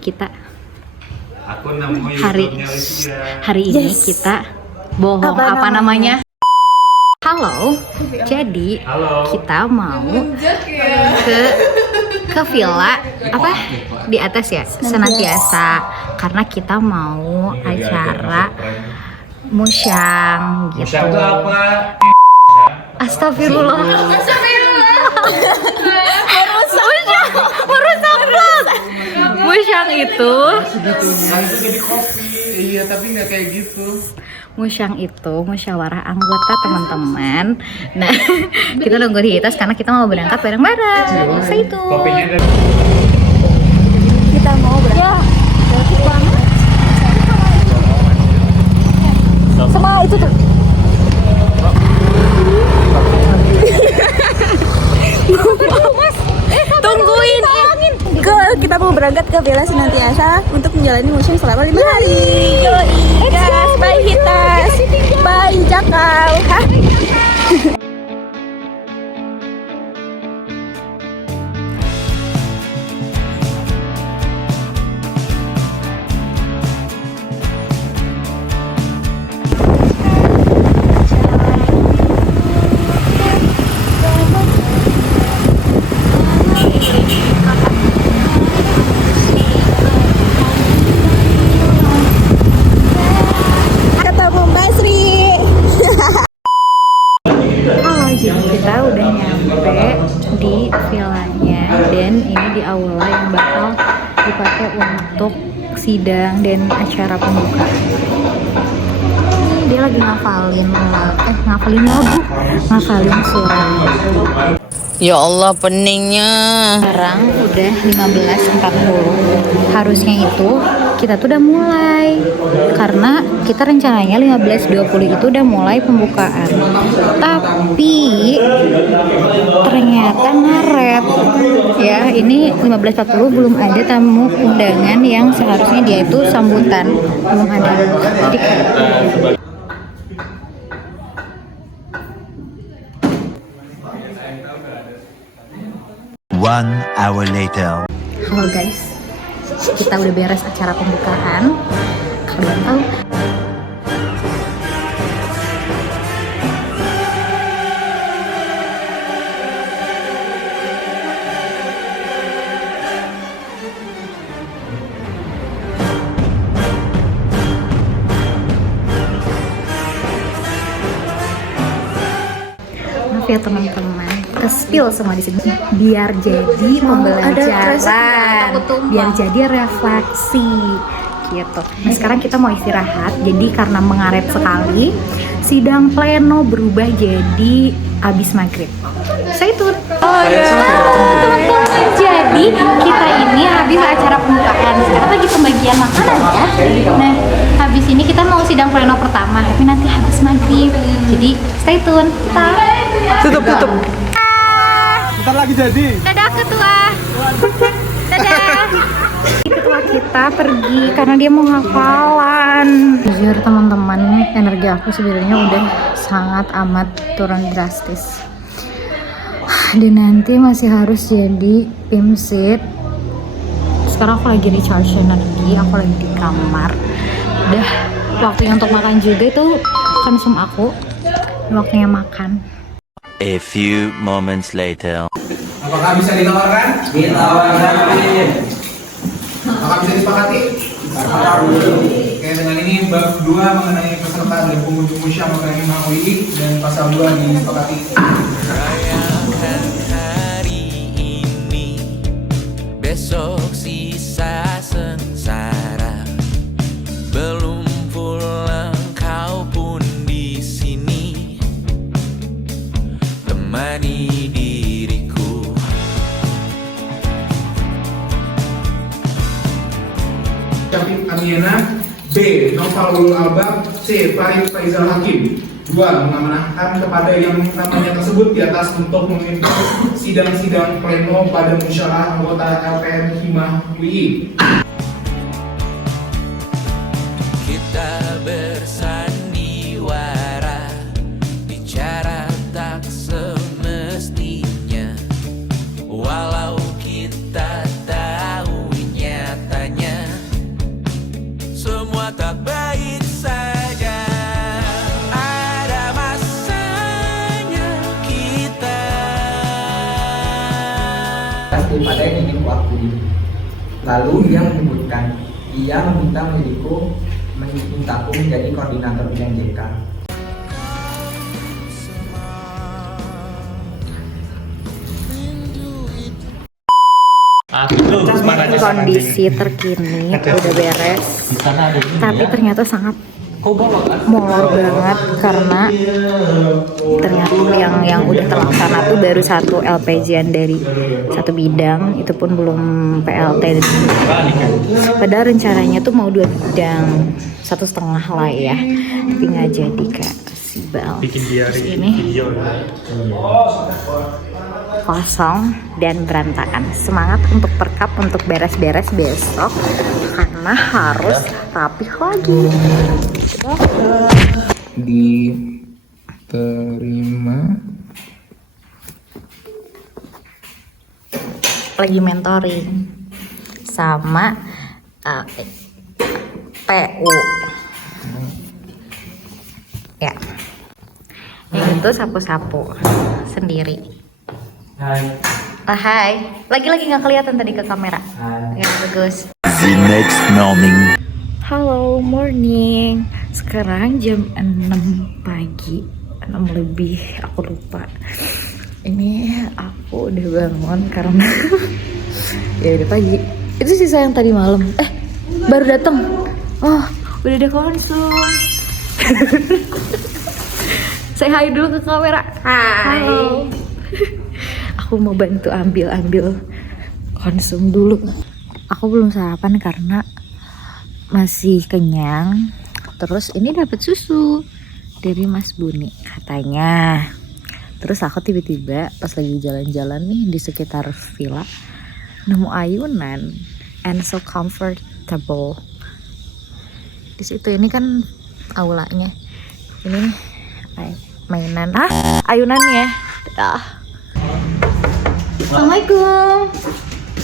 kita. Aku nemu Hari ini kita bohong apa namanya? Halo. Jadi kita mau ke villa apa di atas ya, Senantiasa, karena kita mau acara musyang gitu. Musyang itu apa? Astagfirullah. Musyang itu jadi kopi. Iya, tapi nggak kayak gitu. Musyang itu musyawarah anggota teman-teman. Nah, kita nunggu di atas karena kita mau berangkat bareng-bareng. Itu. Kopinya dari Kita mau berangkat. Sama itu tuh. Tungguin. Kita mau berangkat ke Villa Senantiasa untuk menjalani musim selama 5 hari. Gas, bye Hitas, bye Jakau. Ketemu Mbak Sri. Jadi kita udah nyampe di villanya dan ini di aula yang bakal dipakai untuk sidang dan acara pembukaan. Dia lagi ngafalin surat. Ya Allah, peningnya. Sekarang udah 15.40. Harusnya itu kita tuh udah mulai, karena kita rencananya 15.20 itu udah mulai pembukaan, tapi ternyata ngaret ya. Ini 15.40 belum ada tamu undangan yang seharusnya dia itu sambutan, belum ada. Jadi 1 hour later. halo guys, kita udah beres acara pembukaan. Kalian tahu maaf ya teman-teman, ke-spill semua di sini biar jadi pembelajaran, biar jadi refleksi gitu. Nah sekarang kita mau istirahat, jadi karena mengaret sekali, sidang pleno berubah jadi abis maghrib. Saya tune. Teman-teman, jadi kita ini habis acara pembukaan, sekarang lagi pembagian makanan ya. Nah habis ini kita mau sidang pleno pertama, tapi nanti habis maghrib. Jadi stay tune. Kita Tutup. Bentar lagi jadi. dadah ketua. Dadah. Ketua kita pergi karena dia mau hafalan. Jujur teman-teman, energi aku sebenarnya udah sangat amat turun drastis. Dan nanti masih harus jadi PIMSIT. Sekarang aku lagi recharge energi, aku lagi di kamar. Udah waktunya untuk makan juga, itu konsum aku. Waktunya makan. A few moments later. Apakah bisa ditawarkan? Ditawarkan. Apakah bisa disepakati? Oke, dengan ini bab 2 mengenai peserta dan pengunjung musyang mengenai MUI dan pasal 2 disepakati. Rayakan hari ini, besok sisa sengsara. Belum pulang kau pun di sini, temani diriku. Syafik Amiana. B. Novalul Albab. C. Farid Faizal Hakim. 2. Mengamanahkan kepada yang namanya tersebut di atas untuk memimpin sidang-sidang pleno pada musyawarah anggota LPM Himah UI. Kita bersandiwara, bicara tak semestinya. Walau kita tahu nyatanya tak baik saja. Ada masanya kita. Pasti pada yang ingin kuakui. Lalu dia menyebutkan, ia memintaku menjadi koordinator bidang JK. Ini kondisi terkini udah beres, tapi ternyata sangat molor banget karena ternyata yang udah terlaksana tuh baru satu LPJ-an dari satu bidang, itu pun belum PLT. Padahal rencananya tuh mau 2 bidang, 1,5 lah ya, tapi nggak jadi Kak Sibal. Terus ini kosong dan berantakan. Semangat untuk perkap, untuk beres-beres besok karena harus rapih lagi. Diterima. Lagi mentoring sama PU ya, yang itu sapu-sapu sendiri. Hai. Lagi-lagi nggak kelihatan tadi ke kamera. Ya, bagus. The next morning. Halo, morning. Sekarang jam 6 pagi, 6 lebih, aku lupa. Ini aku udah bangun karena ya udah pagi. Itu sisa yang tadi malam. Baru datang. Oh, udah ada konsum. Say hi dulu ke kamera. Hai. Halo. Aku mau bantu ambil konsum dulu. Aku belum sarapan karena masih kenyang. Terus ini dapat susu dari Mas Buni katanya. Terus aku tiba-tiba pas lagi jalan-jalan nih di sekitar villa nemu ayunan and so comfortable. Di situ ini kan aulanya. Ini mainan. Ayunannya. Assalamualaikum.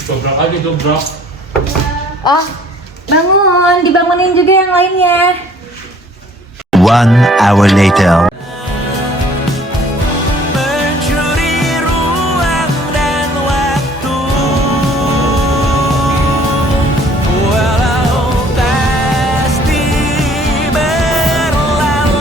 Dobrak aja, dobrak. Oh, bangun, dibangunin juga yang lainnya. 1 hour later. Mencuri ruang dan waktu, walau pasti berlalu.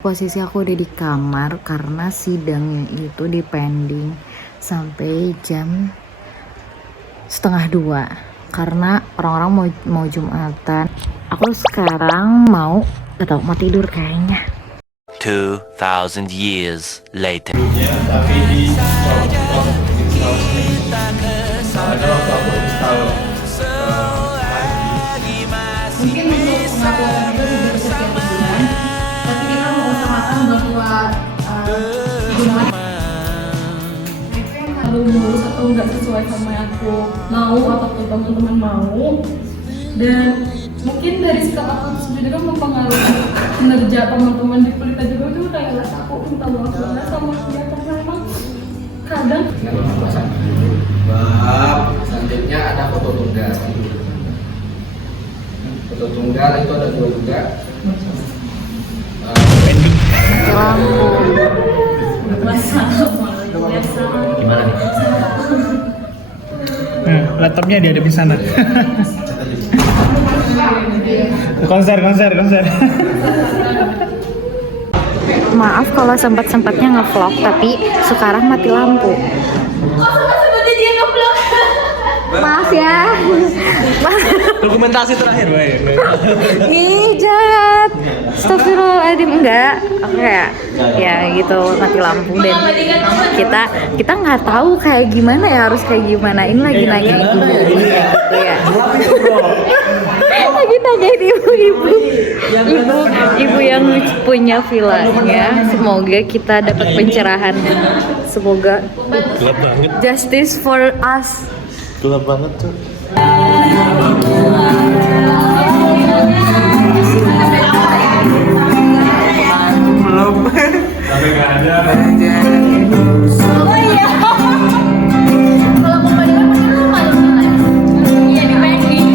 Posisi aku udah di kamar karena sidangnya itu dipending sampai jam 1:30 karena orang-orang mau Jumatan. Aku sekarang mau tidur kayaknya. 2000 years later. Mungkin untuk pengakuan itu di sekian bulan, tapi kita mau usahakan bahwa kalau lulus atau nggak sesuai sama yang aku mau ataupun teman-teman mau, dan mungkin dari sikap aku sendiri kan mempengaruhi kinerja teman-teman di Pelita juga. Itu kayak aku minta maaf banget sama dia karena emang kadang Selanjutnya ada foto tunggal. Foto tunggal itu ada 2 juga. Laptopnya dia ada di sana. konser. maaf kalau sempat-sempatnya ngevlog tapi sekarang mati lampu. Maaf ya. Dokumentasi terakhir, baik. Ih, jahat. Astagfirullahaladzim, enggak. Oke, ya gitu mati lampu dan kita nggak tahu kayak gimana ya, harus kayak gimana. Ini lagi nanya gitu ya. Lagi nanyain ibu yang punya villanya. Semoga kita dapat pencerahan. Semoga justice for us. Gelap banget tuh. Belum. Tapi nggak ada. oh iya kalau mau malam iya di packing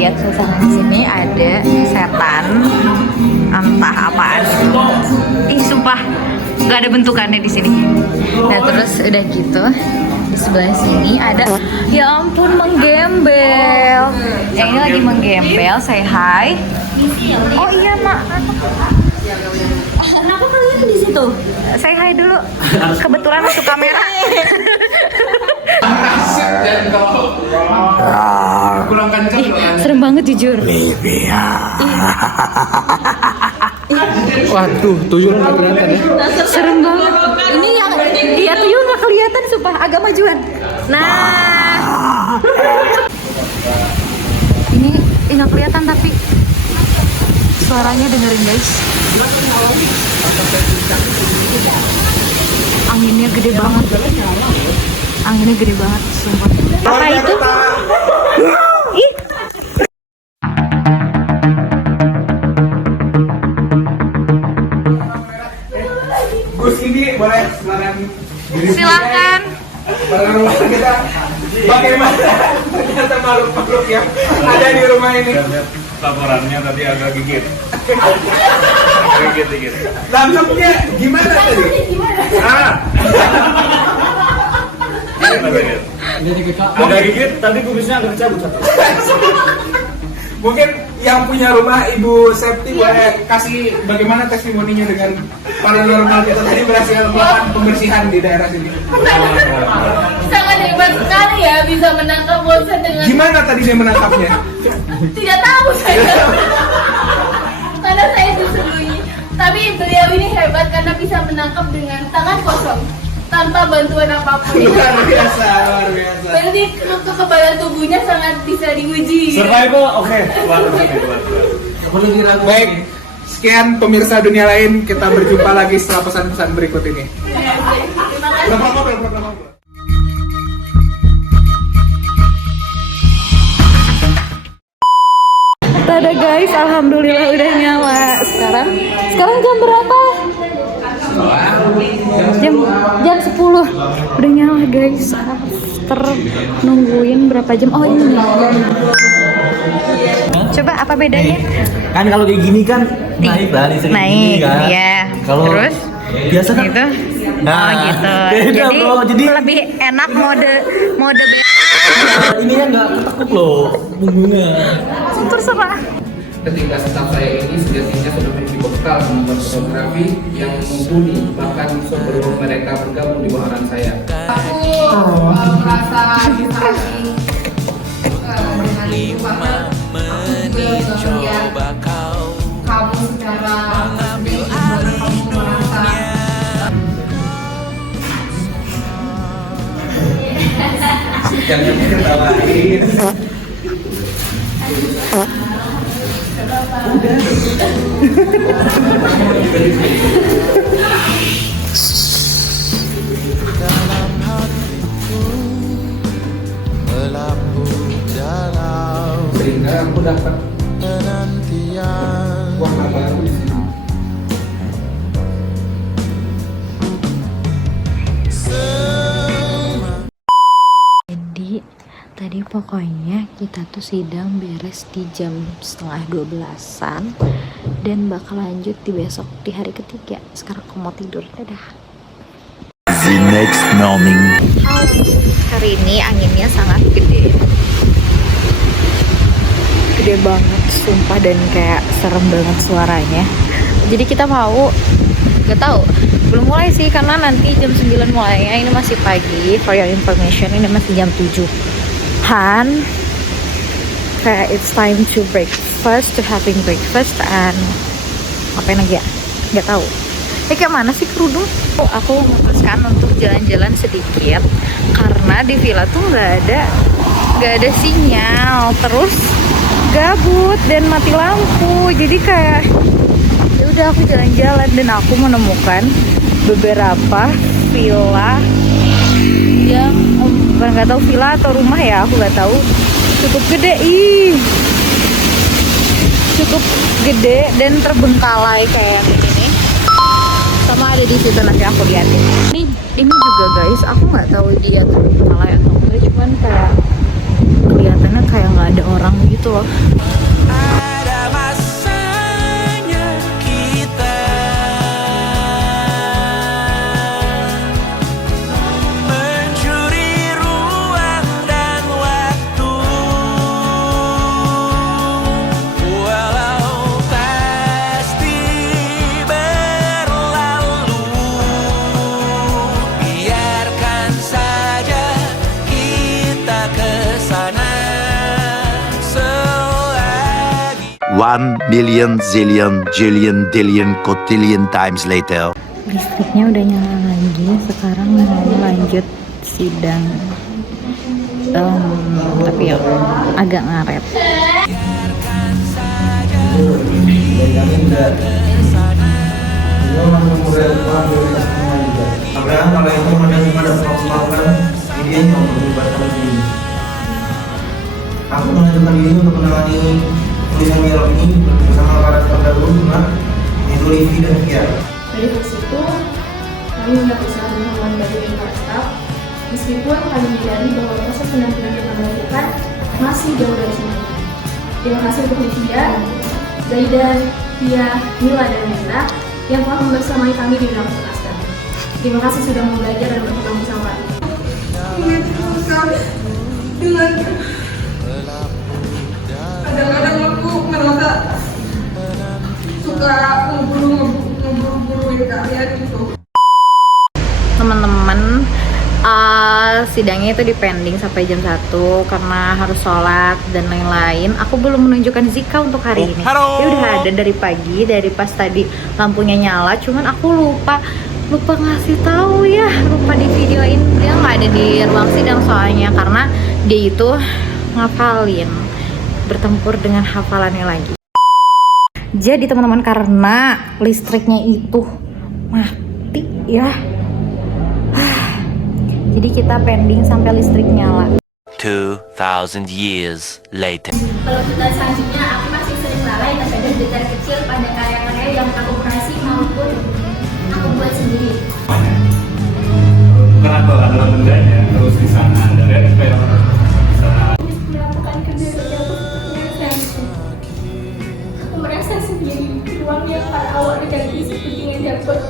lihat suasana di sini ada setan, entah apaan. Ih sumpah, nggak ada bentukannya di sini. Nah terus udah gitu di sebelah sini ada, ya ampun menggembel. Yang ini lagi menggembel, say hi. Oh iya nak. Kenapa kalian di situ? Say hi dulu. Kebetulan masuk kamera. Kurang kencang loh. Serem banget jujur. Waduh, tuyul nggak kelihatan ya? Serem banget. Ini yang dia tuyul nggak kelihatan, sumpah agak majuan. Nah, ini nggak kelihatan tapi suaranya dengerin guys. Anginnya gede banget. Anginnya gede banget, sumpah. Apa itu? Ih. Gus ini boleh silakan. Silahkan. Barang rumah kita bagaimana ternyata makhluk-makhluk yang ada di rumah ini. Laporannya tadi agak gigit. Gigit. Langsungnya gimana tadi? Agak gigit, tadi kumisnya agak cabut satu. Mungkin yang punya rumah Ibu Septi boleh kasih bagaimana testimoninya dengan paranormal kita tadi berhasil melakukan pembersihan di daerah sini. Sangat hebat sekali ya bisa menangkap monster dengan Gimana tadi dia menangkapnya? tidak tahu saya. Karena saya disembunyi. Tapi beliau ini hebat karena bisa menangkap dengan tangan kosong tanpa bantuan apapun. Luar biasa. Berarti untuk kekebalan tubuhnya sangat bisa diuji. Survival, oke. Baik, sekian pemirsa dunia lain, kita berjumpa lagi setelah pesan-pesan berikut ini. Terima kasih. Tada guys, alhamdulillah udah nyala. Sekarang jam berapa? Jam 10. Udah nyala guys. After nungguin berapa jam? Oh ini. Coba apa bedanya? Kan kalau kayak gini kan naik lah listrik Naik, gini kan. iya. Kalau Terus biasa kan gitu. Nah, Oh gitu. beda, bro. Jadi lebih enak mode ini kan nggak ketekuk loh punggungnya. terserah. Ketika staff saya ini sejatinya sudah memiliki bekal menonton fotografi yang mumpuni, bahkan sebelum mereka bergabung di bawahan saya. Aku merasa disarankan dengan lingkungan. Aku juga melihat kamu secara mengambil kamu merasa Jangan diketawain. Sehingga aku dapat warna baru di sini. Jadi tadi pokoknya kita tuh sidang beres di jam 11:30-an dan bakal lanjut di besok di hari ketiga. Sekarang aku mau tidur, dadah. The next morning. Hari ini anginnya sangat gede banget sumpah, dan kayak serem banget suaranya. Jadi kita mau, gak tahu, belum mulai sih karena nanti jam 9 mulainya. Ini masih pagi, for your information, ini masih jam 7-an. Kayak it's time to having breakfast and apa lagi ya, gak tahu. Kayak mana sih kerudung? Aku memutuskan untuk jalan-jalan sedikit karena di villa tuh nggak ada sinyal, terus gabut dan mati lampu. Jadi kayak ya udah aku jalan-jalan dan aku menemukan beberapa villa yang nggak tahu villa atau rumah ya, aku nggak tahu, cukup gede, cukup gede dan terbengkalai kayak yang ini. Sama ada di situ, nanti aku liatin. Ini juga guys, aku nggak tahu dia terbengkalai atau enggak, cuman kayak kelihatannya kayak nggak ada orang gitu loh. 1,000,000 zillion jillion dillion cotillion times later. Listriknya udah nyala lagi. Sekarang mau lanjut sidang. Tapi ya agak ngaret. Aku mengajukan diri untuk menangani tulisan Mira ini bersama para terdahulu yaitu Livi dan Kia. Dari situ kami sudah berusaha dengan bagi lingkungan staff, meskipun kami menyadari bahwa proses penampilan yang kami lakukan masih jauh dari sempurna. Terima kasih untuk Livia, Zaidan, Tia, Mila, dan Mira yang telah membersamai kami di dalam semester. Terima kasih sudah mau belajar dan berkembang bersama kami. Kadang-kadang aku merasa suka ngeburu-buruin kalian gitu. Teman-teman, sidangnya itu dipending sampai jam 1 karena harus sholat dan lain-lain. Aku belum menunjukkan Zika untuk hari ini. Dia udah ada dari pagi, dari pas tadi lampunya nyala. Cuman aku lupa ngasih tahu ya, lupa di videoin. Dia nggak ada di ruang sidang soalnya karena dia itu ngafalin, bertempur dengan hafalannya lagi. Jadi teman-teman, karena listriknya itu mati ya, jadi kita pending sampai listrik nyala. 2,000 years later. Kalau kita selanjutnya, aku masih sering lalai terhadap detail kecil pada karya-karya yang aku kreasi maupun aku buat sendiri. Kenapa adalah bendanya terus di sana dari supaya orang bisa Melakukan kerja-kerja aku seperti aku merasa sendiri ruang yang pada awalnya dari seperti yang dapat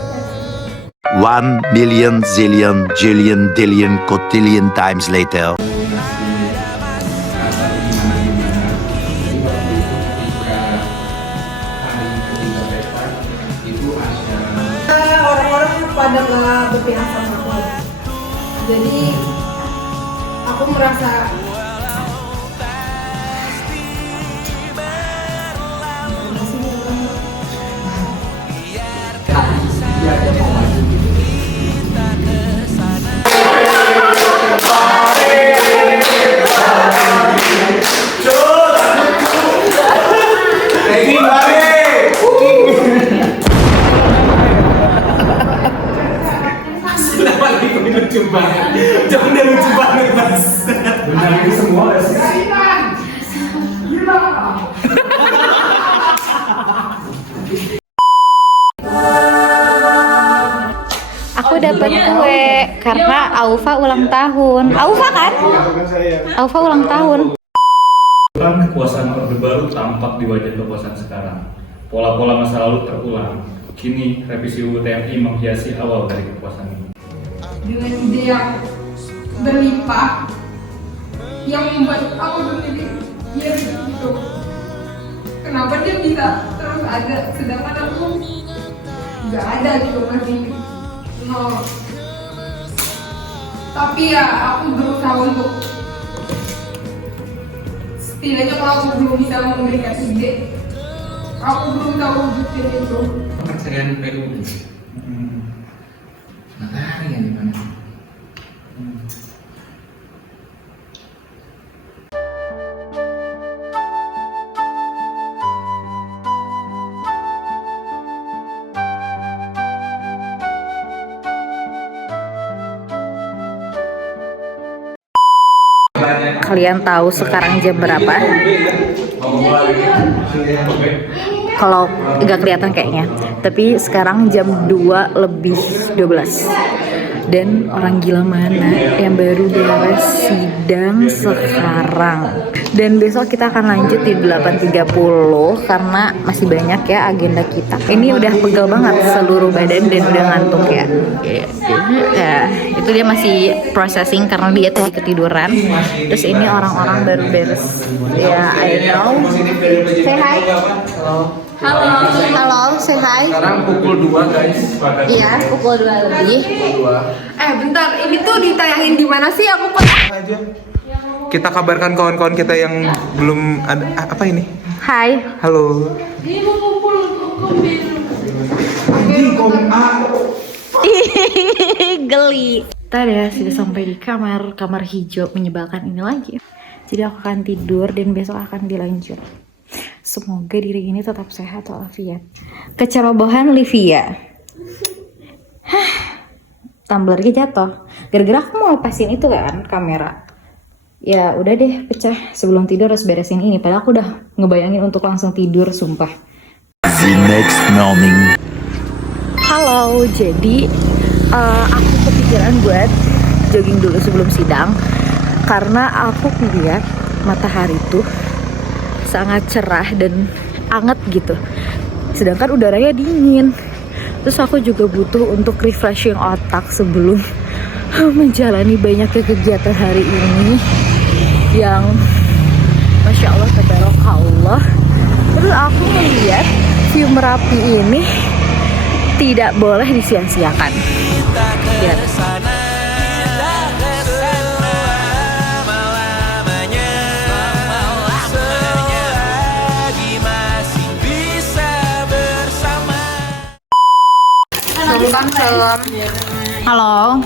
1,000,000 zillion jillion dillion cotillion times later. Orang-orang pada nggak berpihak sama aku, jadi aku merasa lucu banget. Jangan dia lucu banget, Mas. Benar itu semua gak sih? Aku dapat kue karena Aufa ulang tahun. Aufa kan? Aufa ulang tahun. Kekuasaan Orde Baru tampak di wajah kekuasaan sekarang. Pola-pola masa lalu terulang. Kini revisi UU TNI menghiasi awal dari kekuasaan ini. dengan ide yang berlimpah yang membuat aku berpikir dia begitu. Kenapa dia bisa terus ada sedangkan aku nggak ada gitu, masih nol. Tapi ya aku berusaha untuk setidaknya kalau aku belum bisa memberikan ide, aku belum tahu wujudin itu. Pencarian PUD. Makanya gimana? Kalian tahu sekarang jam berapa? Kalau nggak kelihatan kayaknya, tapi sekarang jam 2:12 dan orang gila mana yang baru beres sidang sekarang. Dan besok kita akan lanjut di 8:30 karena masih banyak ya agenda kita. Ini udah pegel banget seluruh badan dan udah ngantuk ya. Itu dia masih processing karena dia tadi ketiduran. Terus ini orang-orang baru beres. Ya, I know. Say hi. Halo, say hi. Sekarang pukul 2 guys. Iya, pukul 2 lebih. Bentar, ini tuh ditayangin di mana sih? Aku Kita kabarkan kawan-kawan kita yang belum ada apa ini? Hai. Halo. Ini mau ngumpul untuk kombin. Geli. Tadi ya sudah sampai di kamar hijau menyebalkan ini lagi. Jadi aku akan tidur dan besok akan dilanjut. Semoga diri ini tetap sehat walafiat. Kecerobohan Livia. Tumblernya jatuh. Gara-gara aku mau lepasin itu kan kamera. Ya udah deh pecah. Sebelum tidur harus beresin ini. Padahal aku udah ngebayangin untuk langsung tidur, sumpah. The next morning. Halo, jadi aku kepikiran buat jogging dulu sebelum sidang. Karena aku lihat matahari tuh sangat cerah dan anget gitu. Sedangkan udaranya dingin. Terus aku juga butuh untuk refreshing otak sebelum menjalani banyaknya kegiatan hari ini yang Masya Allah, tabarakallah. Terus aku melihat view Merapi ini tidak boleh disia-siakan. Ya. Halo.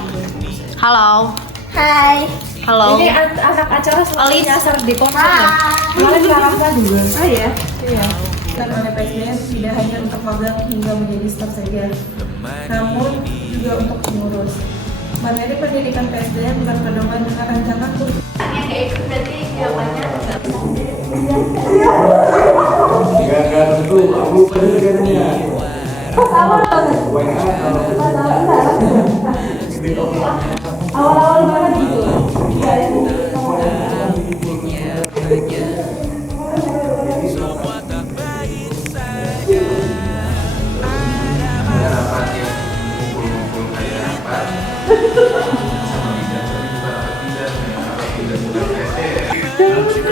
Halo. Hai. Halo. Ini anak acara selalu nyasar di kota ya? Kemarin Karasa juga. Oh ya. Iya. Dan oleh PSDM tidak hanya untuk magang hingga menjadi staf saja, namun juga untuk pengurus. Materi pendidikan PSDM berpedoman dengan rancangan Yang kayak itu berarti jawabannya enggak awal-awal banget gitu.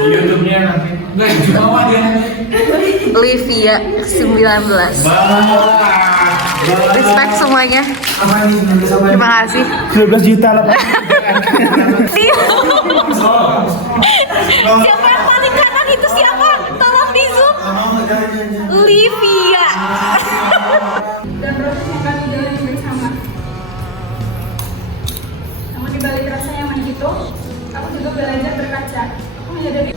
YouTube-nya nanti. Nggak, cuma dia. Livia 19. Respect semuanya. Terima kasih. 12 juta lah Pak. Siapa yang paling kanan itu siapa? Tolong di zoom. Livia. Dan proses yang kami jalani bersama. Namun di balik rasa nyaman itu, aku juga belajar berkaca. Aku menyadari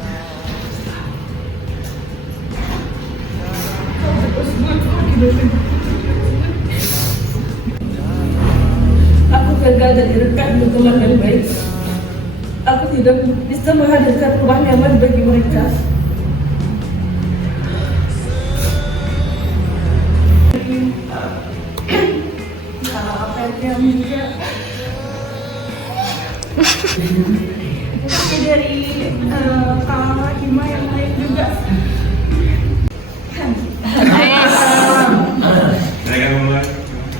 Aku gagal dan direkam dukungan yang baik. Aku tidak bisa menghadirkan rumah nyaman bagi mereka. Kalau apa yang dia tapi dari kawan Hima yang lain juga.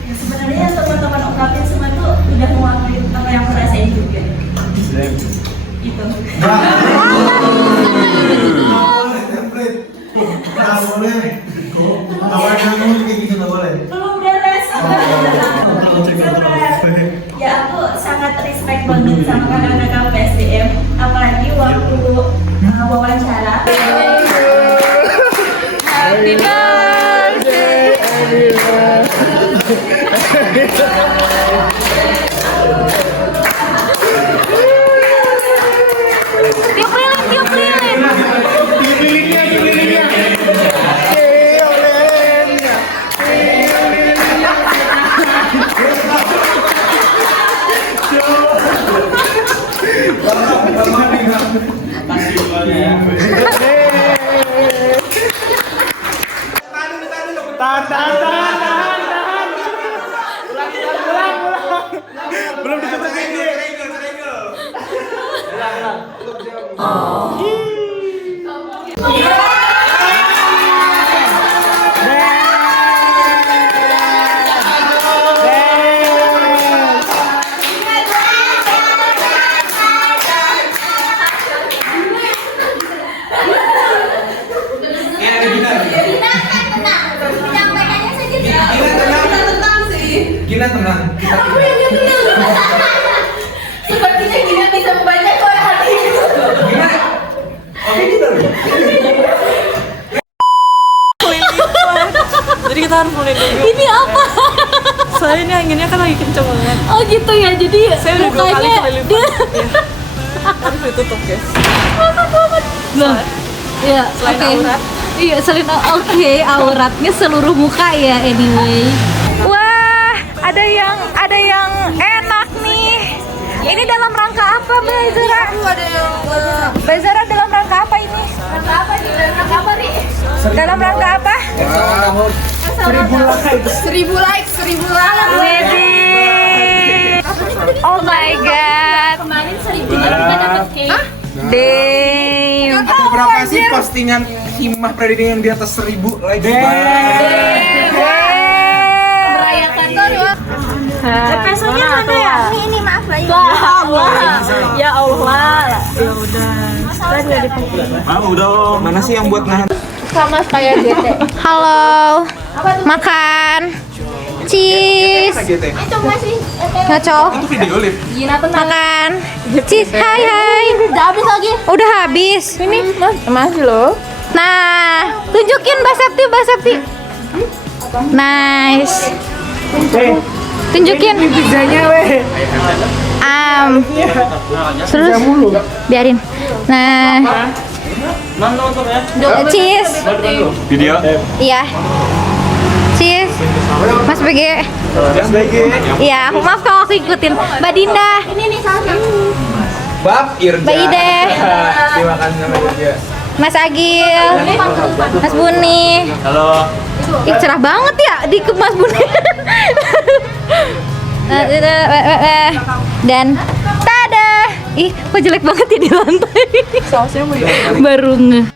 Sebenarnya teman-teman Okapin semua tuh udah mewakili apa yang aku rasain juga. Gitu. Nggak boleh. Awalnya kamu kayak gitu nggak boleh. Belum beres. Ya aku sangat respect banget sama kakak-kakak PSDM, apalagi waktu wawancara. Happy birthday. Tiup lilin. Belum disebutin dia. Gina tenang. Aku yang tenang. Sepertinya Gina bisa membaca suara hati. Gina bentar boleh dulu. Ini apa? Soalnya ini anginnya kan lagi kenceng banget. Oh gitu ya, jadi Saya udah 2 kali mukanya kelilipan. dia Harus ditutup guys. Nah, ya, Selain oke. aurat. Iya, selain oke, auratnya seluruh muka ya anyway. Wah, ada yang enak nih. Ini dalam rangka apa, Mbak Zara? Mbak Zara dalam rangka apa ini? Rangka apa nih? Rangka apa nih? Dalam rangka apa? 1000 likes. Widih. Oh my god. Kemarin 1000 kita dapat cake. Damn. Ada berapa sih postingan Himah Predini yang di atas 1000 like? Merayakan tuh. Pesonya mana ya? Ini maaf lah. Ya Allah. Ya udah. Saya nggak dipakai. Mau dong. Mana sih yang buat nahan? Sama kayak JT. Halo. Makan. Cheese. Coba sih. Ngacau. Itu video live. Makan. Cheese. Hai. Udah habis lagi. Udah habis. Ini masih loh. Nah, tunjukin Mbak Septi. Nice. Tunjukin. Pizzanya weh. Terus biarin. Nah. Cheese. Video. Iya. Cheese. Mas BG. Iya, aku maaf kalau aku ikutin. Mbak Dinda. Ini nih salah satu. Bab Irja. Mbak Ide. Dimakan sama Irja. Mas Agil. Mas Buni. Halo. Ih, cerah banget ya di ke Mas Buni. Dan tada. Ih, kok jelek banget ya di lantai. Sausnya mau Baru nge.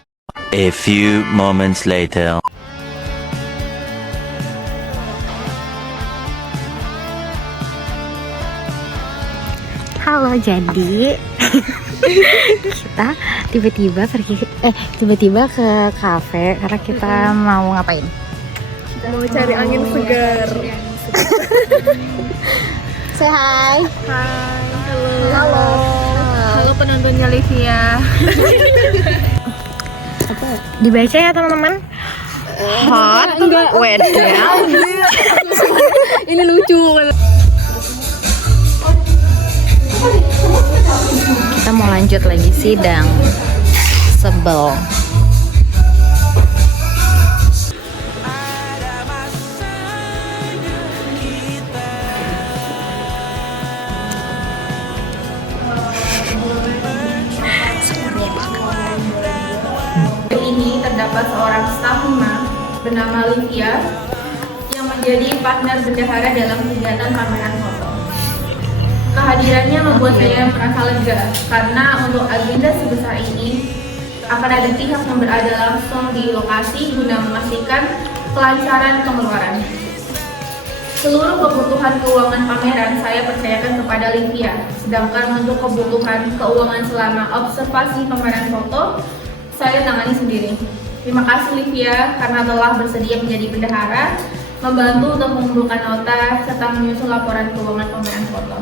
A few moments later. Halo, jadi kita tiba-tiba ke kafe karena kita mau ngapain? mau cari angin segar. Say hi. Halo penontonnya Livia. Dibaca ya teman-teman. Hot wedding. Ini lucu. Kita mau lanjut lagi sidang. Sebel. Ini terdapat seorang staf Himah bernama Livia yang menjadi partner bendahara dalam kegiatan pameran foto. Kehadirannya membuat saya merasa lega karena untuk agenda sebesar ini akan ada pihak yang berada langsung di lokasi guna memastikan kelancaran pengeluaran. Seluruh kebutuhan keuangan pameran saya percayakan kepada Livia, sedangkan untuk kebutuhan keuangan selama observasi pameran foto saya tangani sendiri. Terima kasih Livia karena telah bersedia menjadi bendahara, membantu untuk mengumpulkan nota serta menyusun laporan keuangan pameran foto.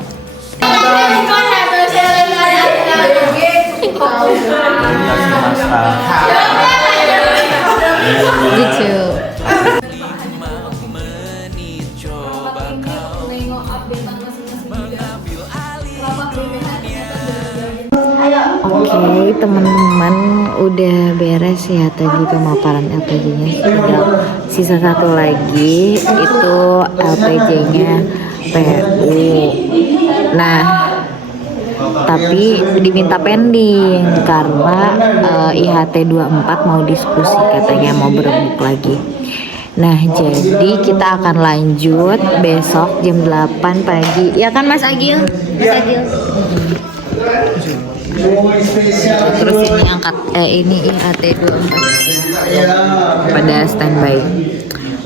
Gitu. Oke, teman-teman udah beres ya tadi pemaparan LPG-nya. Tinggal sisa satu lagi itu LPG-nya PU. Nah, tapi diminta pending karena IHT 24 mau diskusi, katanya mau berembuk lagi. Nah, jadi kita akan lanjut besok jam 8 pagi. Ya kan Mas Agil? Mas Agil. Terus ini angkat ini IHT 24 pada standby.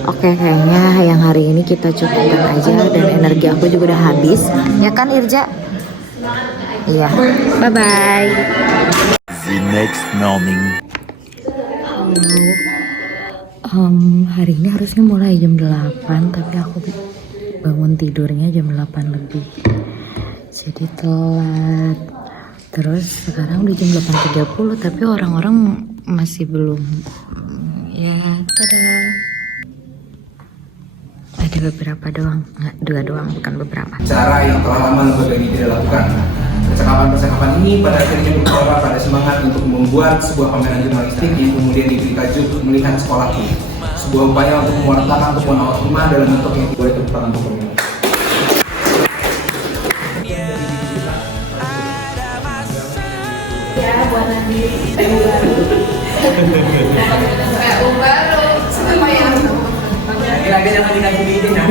Oke, kayaknya yang hari ini kita cukupkan aja dan energi aku juga udah habis. Ya kan Irja? Iya. Bye bye. The next morning. Hari ini harusnya mulai jam 8 tapi aku bangun tidurnya jam 8 lebih. Jadi telat. Terus sekarang udah jam 8.30 tapi orang-orang masih belum. Ya, tada. Ada beberapa doang, nggak dua doang, bukan beberapa. Cara yang telah lama lembaga ini tidak lakukan. Percakapan-percakapan ini pada akhirnya bermuara pada semangat untuk membuat sebuah pameran jurnalistik yang kemudian diberi tajuk Melihat Sekolahku. Sebuah upaya untuk mewartakan temuan awal rumah dalam bentuk yang boleh terbuka untuk peminat. Ya, buat nanti PU baru. PU baru. Sama yang Lagi jangan dikasih izin ya.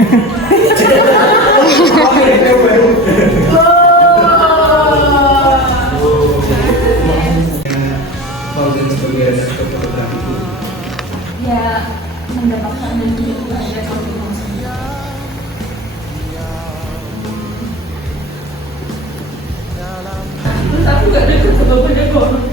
ya mendapatkan dan juga ada konfirmasi. Terus aku gak deket sama banyak orang.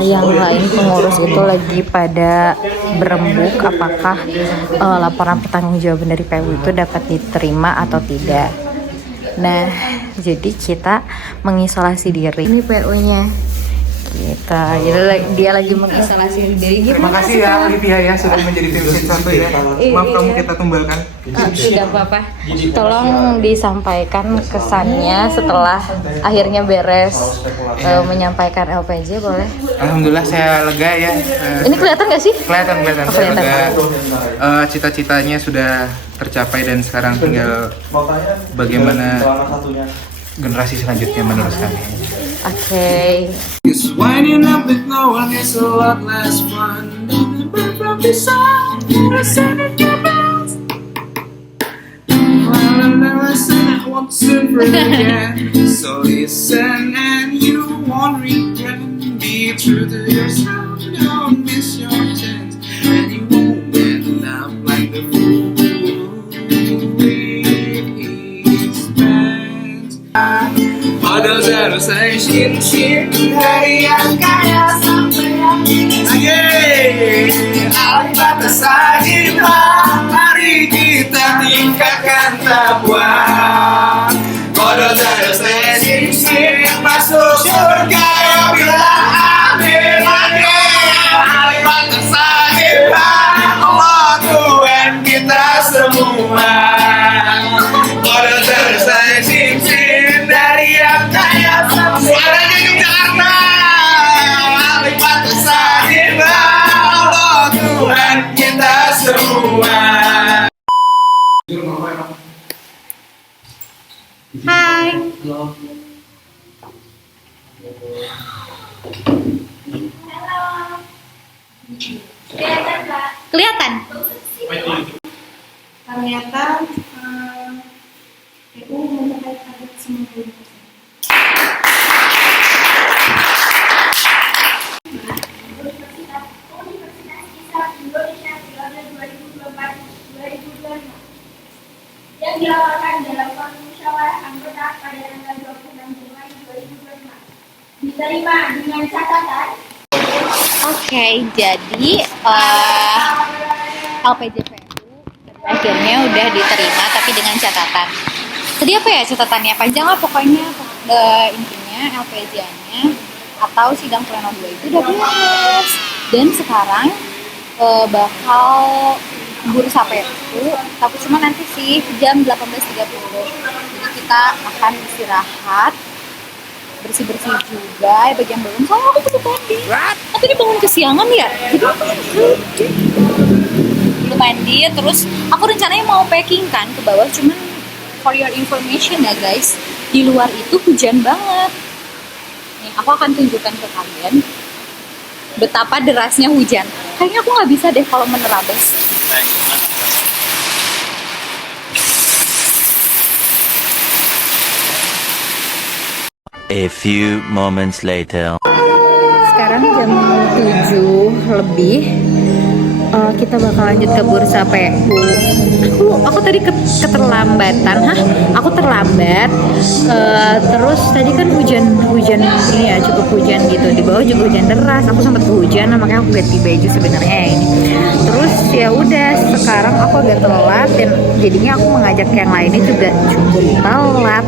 Yang lain pengurus itu lagi pada berembuk apakah laporan pertanggungjawaban dari PU itu dapat diterima atau tidak. Nah, jadi kita mengisolasi diri. Ini PU-nya. Jadi dia lagi mengisolasi diri. Terima kasih ya Olivia ya sudah menjadi tim satu ya. Maaf kamu kita tumbalkan. Tidak apa-apa. Tolong disampaikan kesannya setelah akhirnya beres menyampaikan LPJ, boleh? Alhamdulillah saya lega ya. Ini kelihatan nggak sih? Kelihatan. Saya lega. Cita-citanya sudah tercapai dan sekarang tinggal bagaimana generasi selanjutnya meneruskannya. Oke. Winding up with no one is a lot less fun. But from the side, I said it your best. Well, I never said I want to suffer again. So listen and you won't regret. Be true to yourself, don't miss your chance. And you won't end up like the fool we expect. Modal 0 saya cincin dari yang kaya sampai yang alih batas saja. Mari kita tingkatkan tabuan. Modal 0 saya cincin masuk surga bila ambil alih batas saja. Allah Tuhan kita semua. Modal 0 saya cincin dari yang kaya suaranya Yogyakarta alih batas sahiba Allah Tuhan kita semua. Hai. Kelihatan? Ternyata PU mencapai target 90%. Yang dilaporkan dalam musyawarah anggota pada tanggal 26 Januari 2025 diterima dengan catatan. Oke, jadi LPJ PU akhirnya udah diterima tapi dengan catatan. Tadi apa ya catatannya? Panjang lah pokoknya. Intinya LPJ-nya atau sidang pleno 2 itu udah beres. Dan sekarang bakal bursa PU, tapi cuma nanti sih jam 18.30. Jadi kita akan istirahat, bersih-bersih juga, bagian belum. Soalnya aku tuh tadi. Aku tadi bangun kesiangan ya. Jadi belum mandi, terus aku rencananya mau packing kan ke bawah, cuman for your information ya guys, di luar itu hujan banget. Nih, aku akan tunjukkan ke kalian betapa derasnya hujan. Kayaknya aku nggak bisa deh kalau menerabas. A few moments later. Sekarang jam 7 lebih. kita bakal lanjut ke bursa PU. Aku tadi keterlambatan, aku terlambat. Terus tadi kan hujan ini ya, cukup hujan gitu. Di bawah juga hujan deras. Aku sempat kehujanan, makanya aku ganti baju sebenarnya ini. Terus ya udah, sekarang aku agak telat dan jadinya aku mengajak yang lainnya juga cukup telat.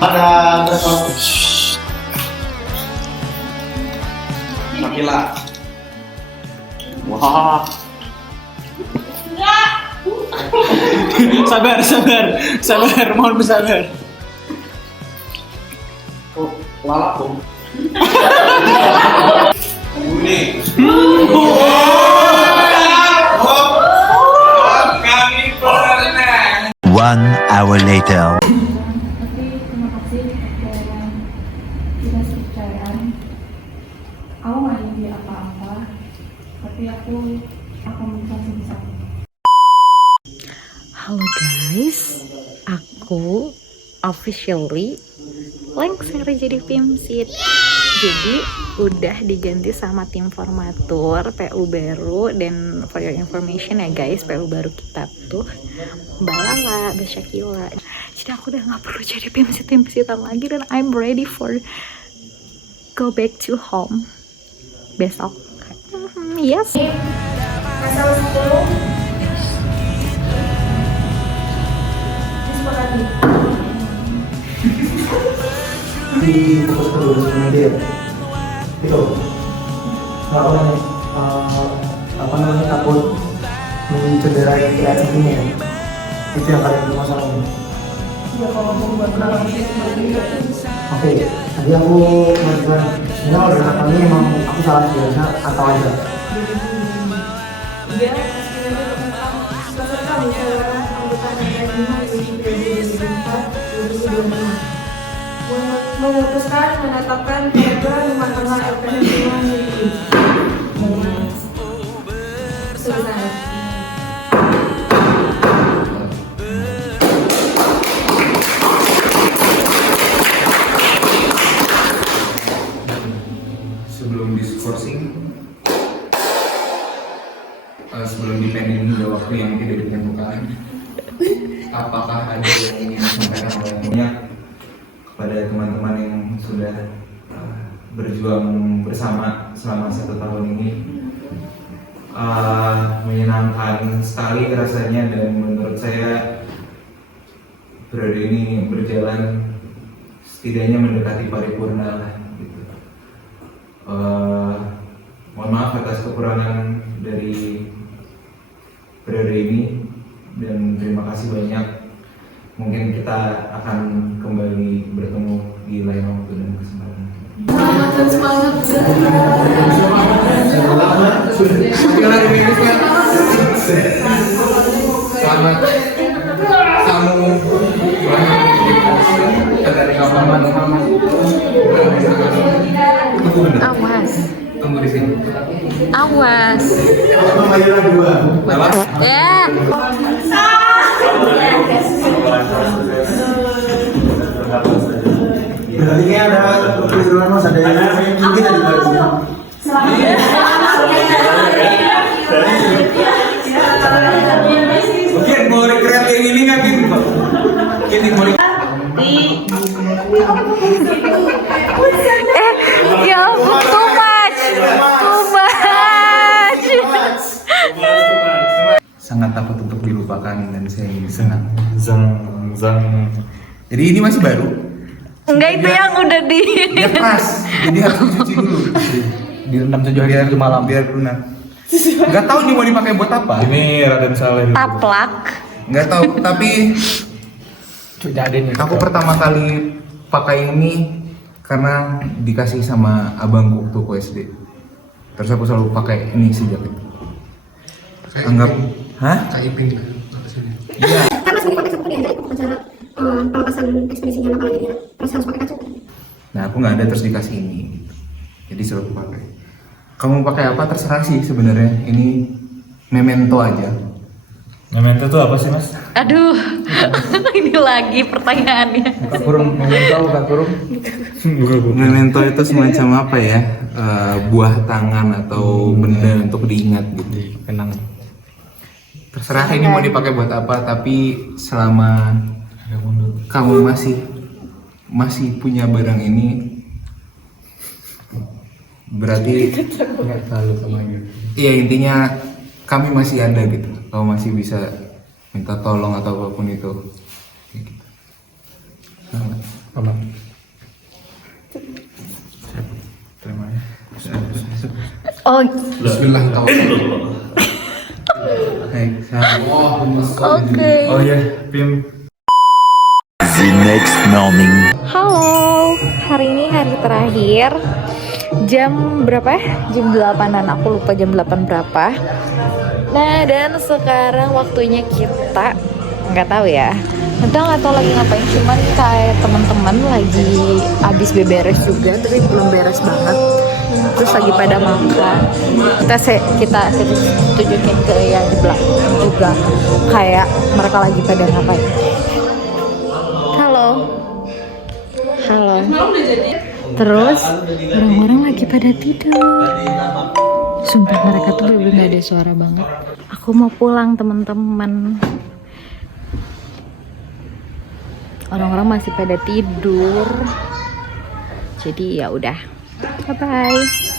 Ada Makila. Wah. sabar, mohon bersabar. Oh, lalap dong. Ini. Kami pernah. 1 hour later. Aku nggak nyimpi apa-apa, tapi aku akan berusaha sebisa. Halo guys, aku officially lengser jadi PIMSIT. Jadi udah diganti sama tim formatur PU baru. Dan for your information ya guys, PU baru kita tuh Mbak Lala, Mbak Syakila. Jadi aku udah gak perlu jadi PIMSIT-PIMSITan lagi, dan I'm ready for go back to home besok. Yes. Pasal 10 disepakati. Di fokus ke lulus media itu apa namanya takut mencederai kreatifnya, itu yang paling bermasalah. Ya kalau mau buat kalau Oke, tadi aku mengajukan sebenarnya order kami emang aku salah biasa atau aja. Dia peserta musyawarah anggota DPR 5 2024-2025 memutuskan menetapkan program rumah tangga LPM 5 miliki. Selesai. Sebelum diskorsing, sebelum dipending hingga waktu yang tidak ditentukan, apakah ada yang ingin disampaikan olehnya kepada teman-teman yang sudah berjuang bersama selama 1 tahun ini? Menyenangkan sekali rasanya, dan menurut saya periode ini berjalan setidaknya mendekati paripurna lah. Mohon maaf atas kekurangan dari periode ini, dan terima kasih banyak. Mungkin kita akan kembali bertemu di lain waktu dan kesempatan. Selamat dan semangat. Selamat kamu dari kapan? Awas. Tunggu di sini. Awas. Ya. Berarti kayak ada kekeliruan mas, ada yang mungkin ada berarti. Mungkin boleh keren yang ini nggak gitu? Ini boleh. Ya ampun, too much. Sangat takut untuk dilupakan, dan saya senang. Jadi ini masih baru. Enggak, itu yang udah di. Dia keras, jadi harus dicuci dulu. Direndam 7 hari itu malam biar lunak. Nggak tahu nih mau dipakai buat apa. Ini Raden Saleh. Taplak. Nggak tahu, tapi aku pertama kali pakai ini karena dikasih sama abangku waktu SD. Terus aku selalu pakai ini sejak itu. Hah? Kak Iping apa sih? Iya. Kan mas ini pakai satu ya, acara pelepasan ekspedisinya apa lagi ya? Terus harus pakai kacu. Nah aku nggak ada terus dikasih ini, jadi suruh aku pakai. Kamu pakai apa terserah sih sebenarnya. Ini memento aja. Memento itu apa sih, Mas? Aduh, ini lagi pertanyaannya. Kak Kurung, memento Kak Kurung. Memento itu semacam apa ya? Buah tangan atau benda untuk diingat gitu. Kenang. Terserah ini mau dipakai buat apa, tapi selama kamu masih punya barang ini, berarti Nggak terlalu sama gitu. iya intinya kami masih ada gitu. Kamu masih bisa minta tolong atau apapun itu. Kayak gitu. Apa? Terima kasih. Oh, Bismillah kau. oke. Oh iya, Pim. The next morning. Halo, hari ini hari terakhir. Jam berapa ya? Jam 8-an, aku lupa jam 8 berapa. Nah, dan sekarang waktunya kita nggak tahu ya. Nggak tahu lagi ngapain, cuman kayak teman-teman lagi abis beberes juga, tapi belum beres banget. Terus lagi pada makan. Kita tunjukin ke yang di belakang juga, kayak mereka lagi pada ngapain. Halo. Terus orang-orang lagi pada tidur. Sumpah mereka tuh bener-bener gak ada suara banget. Aku mau pulang teman-teman. Orang-orang masih pada tidur. Jadi ya udah. Bye bye.